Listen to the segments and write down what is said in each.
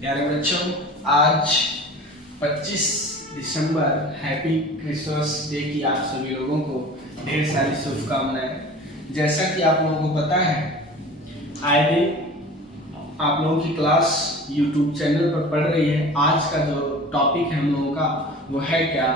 प्यारे बच्चों, आज 25 दिसंबर हैप्पी क्रिसमस डे की आप सभी लोगों को ढेर सारी शुभकामनाएं। जैसा कि आप लोगों को पता है, आए दिन आप लोगों की क्लास YouTube चैनल पर पढ़ रही है। आज का जो टॉपिक है हम लोगों का वो है क्या,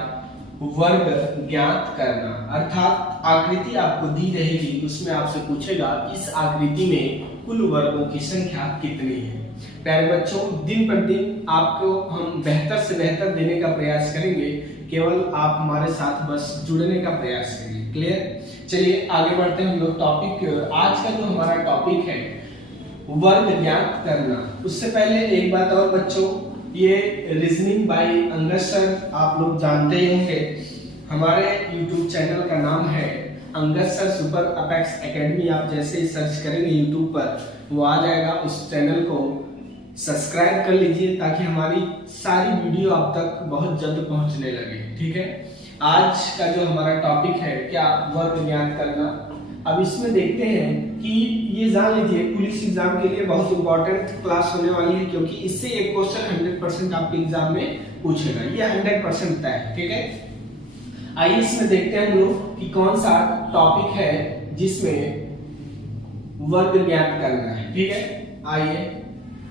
वर्ग ज्ञात करना। अर्थात आकृति आपको दी रहेगी, उसमें आपसे पूछेगा इस आकृति में कुल वर्गों की संख्या कितनी है। प्यारे बच्चों, दिन पर दिन आपको हम बेहतर से बेहतर देने का प्रयास करेंगे, केवल आप हमारे साथ बस जुड़ने का प्रयास करिए। क्लियर? चलिए आगे बढ़ते हैं हम लोग टॉपिक की ओर। आज का जो हमारा टॉपिक है वर्ग ज्ञात करना। उससे पहले एक बात और बच्चों, ये रीजनिंग बाय अंगद सर आप लोग जानते ही होंगे। हमारे YouTube चैनल का नाम है Angad sir super apex academy. आप जैसे ही सर्च करेंगे YouTube पर वो आ जाएगा। उस चैनल को सब्सक्राइब कर लीजिए ताकि हमारी सारी वीडियो आप तक बहुत जल्द पहुंचने लगे। ठीक है, आज का जो हमारा टॉपिक है क्या, वर्ग ज्ञात करना। अब इसमें देखते हैं कि ये जान लीजिए पुलिस एग्जाम के लिए बहुत इंपॉर्टेंट क्लास होने वाली है, क्योंकि इससे एक क्वेश्चन 100% आपके एग्जाम में पूछेगा। ये 100% तय है। ठीक है, आइए इसमें देखते हैं हम लोग कि कौन सा टॉपिक है जिसमें वर्ग ज्ञात करना है। ठीक है, आइए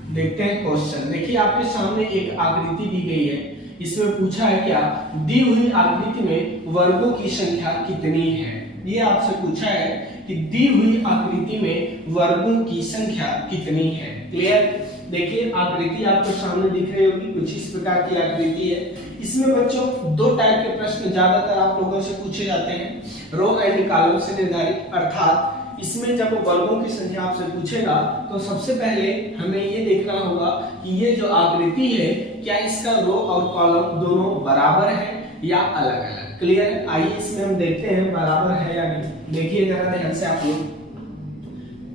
देखते हैं क्वेश्चन। देखिए आपके सामने एक आकृति दी गई है। इसमें पूछा है क्या, दी हुई आकृति में वर्गों की संख्या कितनी है। ये आपसे पूछा है कि दी हुई आकृति में वर्गों की संख्या कितनी है। क्लियर? देखिए आकृति आपको सामने दिख रही होगी, कुछ इस प्रकार की आकृति है। इसमें बच्चों दो टाइप के प्रश्न ज्यादातर आप लोगों से पूछे जाते हैं, रो एंड कॉलम से निर्धारित। अर्थात इसमें जब वर्गों की संख्या आपसे पूछेगा तो सबसे पहले हमें ये देखना होगा कि ये जो आकृति है क्या इसका रो और कॉलम दोनों बराबर है या अलग अलग। क्लियर? आइए इसमें हम देखते हैं बराबर है या नहीं। देखिए जरा ध्यान से आप लोग,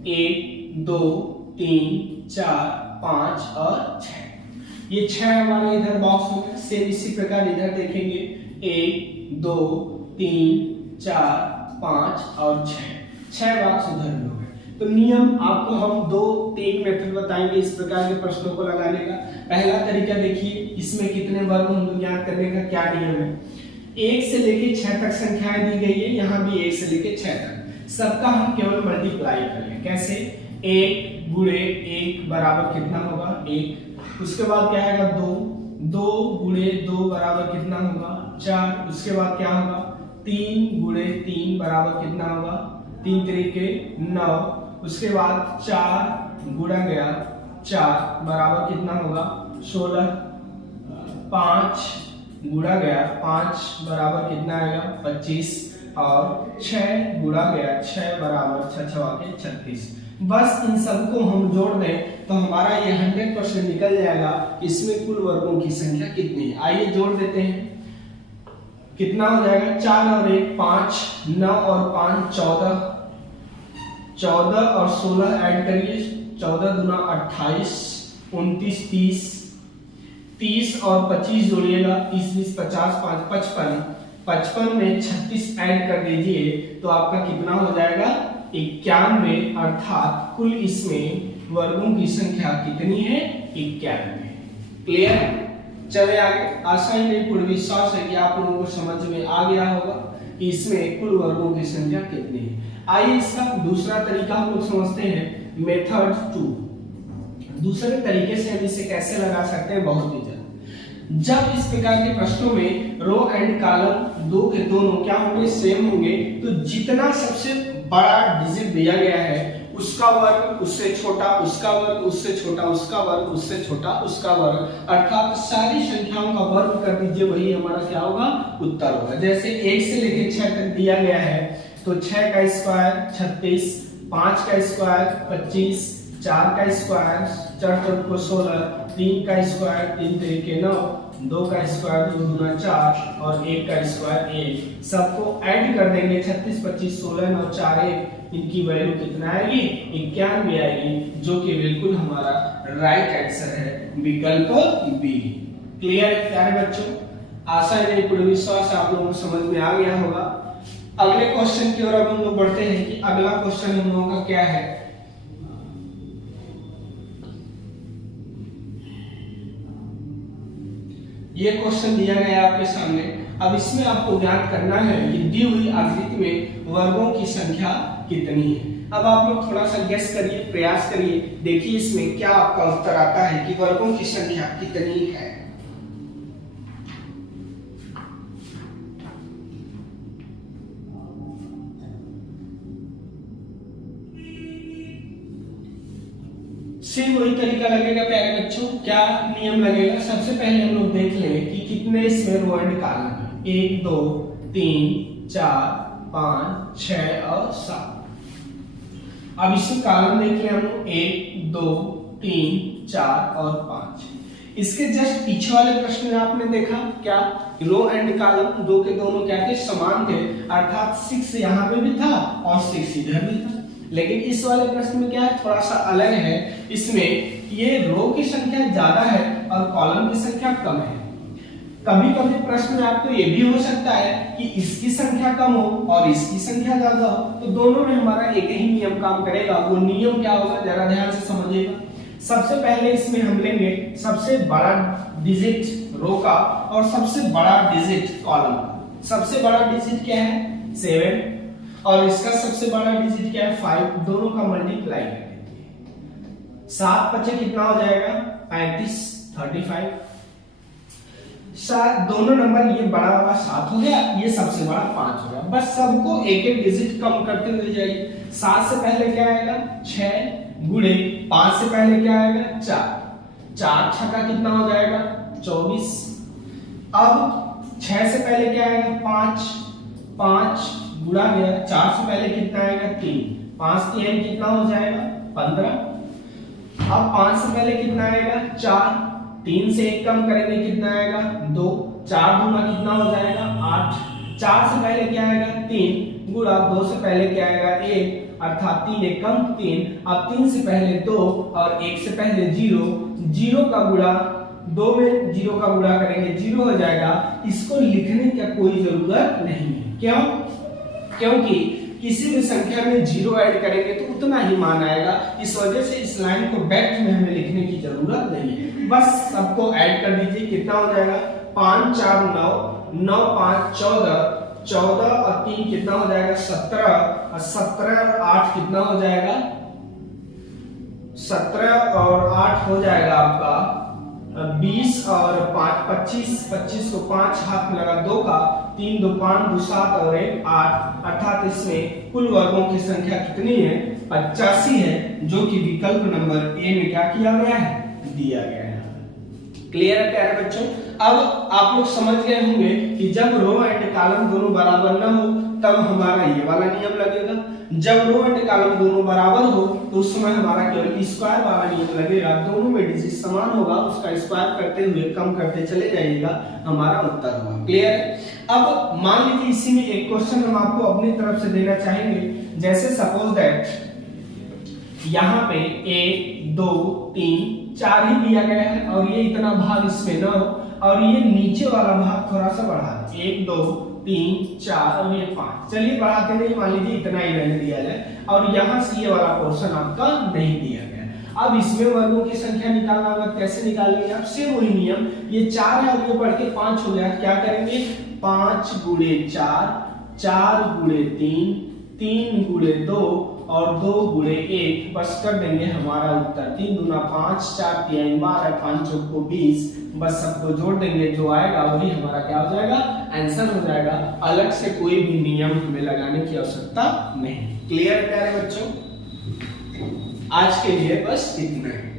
1 2 3 4 5 और 6। ये 6 हमारे इधर बॉक्स में। सेम इसी प्रकार इधर देखेंगे, 1 2 3 4 5 और 6 बॉक्स उधर लोग हैं। तो नियम आपको हम 2-3 मेथड बताएंगे इस प्रकार के प्रश्नों को लगाने का। पहला तरीका देखिए, इसमें कितने वर्ग होंगे ज्ञात करने का क्या नियम है। 1 से लेके 6 तक संख्याएं दी गई है, यहाँ भी 1 से लेके 6 तक। सबका हम केवल मल्टीप्लाई करेंगे। कैसे? 1 गुणे 1 बराबर कितना होगा, 1। उसके बाद क्या आएगा, 2 2 गुणे 2 बराबर कितना होगा, 4। उसके बाद क्या होगा, 3 गुणे 3 बराबर कितना होगा, 3 त्रिके 9। उसके बाद 4 गुणा गया 4 बराबर कितना होगा, 16। 5 गुणा गया 5 बराबर कितना आएगा, 25। और 6 गुणा गया 6 बराबर 6 6 36। बस इन सबको हम जोड़ दें तो हमारा ये 100% निकल जाएगा इसमें कुल वर्गों की संख्या कितनी है। आइए जोड़ देते हैं, कितना हो जाएगा, 4 और 1 5, 9 और 5 14, 14 और 16 ऐड करिए, 14 दूना 28, 29 30, 30 और 25 जोड़िएगा, 30 20 50 5 55, 55 में 36 ऐड कर दीजिए तो आपका कितना हो जाएगा, 91। अर्थात कुल इसमें वर्गों की संख्या कितनी है, 91। क्लियर? चले आगे। आशा ही नहीं पूर्ण विश्वास है कि आप लोगों को समझ में आ गया होगा कि इसमें कुल वर्गों की संख्या कितनी है। आइए इसका दूसरा तरीका हम लोग समझते हैं, मेथड 2। दूसरे तरीके से हम इसे कैसे लगा सकते हैं, बहुत ही जल्द। जब इस प्रकार के प्रश्नों में रो एंड कॉलम दो के दोनों क्या होंगे, सेम होंगे, तो जितना सबसे बड़ा डिजिट दिया गया है उसका वर्ग उससे छोटा, उसका वर्ग उससे छोटा, उसका वर्ग उससे छोटा, उसका वर्ग, अर्थात सारी संख्याओं का वर्ग कर दीजिए, वही हमारा क्या होगा, उत्तर होगा। जैसे 1 से लेकर 6 तक दिया गया है तो 6 का स्क्वायर 36, 5 का स्क्वायर 25, 4 का स्क्वायर 4 4 को 16, 3 का स्क्वायर 3 3 के 9, 2 का स्क्वायर 2 दूना 4 और 1 का स्क्वायर 1। सबको ऐड कर देंगे, 36 25 16 9 4 1। इनकी वैल्यू कितना आएगी, 91 आएगी, जो कि बिल्कुल हमारा राइट आंसर है, विकल्प बी। क्लियर है प्यारे बच्चों? आशा है पूर्ण विश्वास आप लोगों को समझ में आ गया होगा। अगले क्वेश्चन की ओर अब हम लोग बढ़ते हैं कि अगला क्वेश्चन हम लोगों का क्या है। ये क्वेश्चन दिया गया है आपके सामने। अब इसमें आपको ज्ञात करना है कि दी हुई आकृति में वर्गों की संख्या कितनी है। अब आप लोग थोड़ा सा गेस करिए, प्रयास करिए, देखिए इसमें क्या आपका उत्तर आता है कि वर्गों की संख्या कितनी है। सेम वही तरीका लगेगा प्यारे बच्चों। क्या नियम लगेगा, सबसे पहले हम लोग देख लें कि कितने इसमें रो एंड कॉलम है। 1 2 3 4 5 6 और 7। अब इसमें कॉलम देख लें हम लोग 1 2 3 4 और 5। इसके जस्ट पीछे वाले प्रश्न में आपने देखा क्या रो एंड कॉलम दो के दोनों क्या थे, समान थे, अर्थात 6 यहाँ पे भी था और 6 इधर भी था। लेकिन इस वाले प्रश्न में क्या है, थोड़ा सा अलग है। इसमें ये रो की संख्या ज्यादा है और कॉलम की संख्या कम है। कभी कभी प्रश्न में आपको ये भी हो सकता है कि इसकी संख्या कम हो और इसकी संख्या ज्यादा हो, तो दोनों में हमारा एक ही नियम काम करेगा। वो नियम क्या होगा, जरा ध्यान से समझिएगा। सबसे पहले इसमें हम लेंगे सबसे बड़ा डिजिट रो का और सबसे बड़ा डिजिट कॉलम का। सबसे बड़ा डिजिट क्या है 7 और इसका सबसे बड़ा डिजिट क्या है 5। दोनों का मल्टीप्लाई कर देते हैं। 7 पचे कितना हो जाएगा 35 35। दोनों नंबर, ये बड़ा वाला 7 हो गया, ये सबसे बड़ा 5 हो गया। बस सबको एक एक डिजिट कम करते हुए जाइए। 7 से पहले क्या आएगा 6 गुणे 5 से पहले क्या आएगा 4। 4 छक्का कितना हो जाएगा 24। अब 6 से पहले क्या आएगा 5 5 गुणा गया 4 से पहले कितना आएगा 3। 5 3 कितना हो जाएगा 15। अब 5 से पहले कितना आएगा 4। 3 से 1 कम करेंगे कितना आएगा 2। 4 गुना कितना हो जाएगा 8। 4 से पहले क्या आएगा 3 गुणा 2 से पहले क्या आएगा 1, अर्थात 3 1 कम 3। अब 3 से पहले 2 और 1 से पहले 0। 0 का गुणा 2 में 0 का गुणा करेंगे 0 हो जाएगा। इसको लिखने की कोई जरूरत नहीं है। क्यों? क्योंकि किसी भी संख्या में 0 ऐड करेंगे तो उतना ही मान आएगा। इस वजह से इस लाइन को बैक में हमें लिखने की जरूरत नहीं है। बस सबको ऐड कर दीजिए। कितना हो जाएगा 5 4 9 9 5 14 14 और 3 कितना हो जाएगा 17 और 17 और 8 कितना हो जाएगा 17 और 8 हो जाएगा आपका 20 और 5 25। 25 को 5 हाथ में लगा 2 का 3 2 5 2 7 और 1 8, अर्थात इसमें कुल वर्गों की संख्या कितनी है 85 है, जो कि विकल्प नंबर ए में क्या किया गया है दिया गया है। क्लियर है प्यारे बच्चों? अब आप लोग समझ गए होंगे कि जब रो एंड कॉलम दोनों बराबर ना हो तब हमारा ये वाला नियम लगेगा। जब रो एंड कॉलम दोनों बराबर हो तो उस समय हमारा केवल स्क्वायर वाला नियम लगेगा। दोनों में डिजिट समान होगा, उसका स्क्वायर करते हुए कम करते चले जाइएगा, हमारा उत्तर होगा। क्लियर है? अब मान लीजिए इसी में एक क्वेश्चन हम आपको अपनी तरफ से देना चाहेंगे। जैसे सपोज दैट यहाँ पे 1 2 3 4 ही दिया गया है और ये इतना भाग इसमें ना हो और ये नीचे वाला भाग थोड़ा सा बढ़ा दें। 1 2 3 4 और ये 5। चलिए बढ़ाते नहीं, मान लीजिए इतना ही रहने दिया जाए और यहाँ से ये वाला पोर्शन आपका नहीं दिया गया। अब इसमें वर्गों की संख्या निकालना होगा। कैसे निकालेंगे आप? सेम वही नियम। ये 4 है और ये बढ़ के 5 हो गया। क्या करेंगे 5 गुणे 4 4 गुणे 3 3 गुणे 2 और 2 गुणे 1, बस कर देंगे हमारा उत्तर 3 दूना 5 4 3 12 5 चौक को 20। बस सबको जोड़ देंगे, जो आएगा वही हमारा क्या हो जाएगा आंसर हो जाएगा। अलग से कोई भी नियम हमें लगाने की आवश्यकता नहीं। क्लियर है प्यारे बच्चों? आज के लिए बस इतना ही।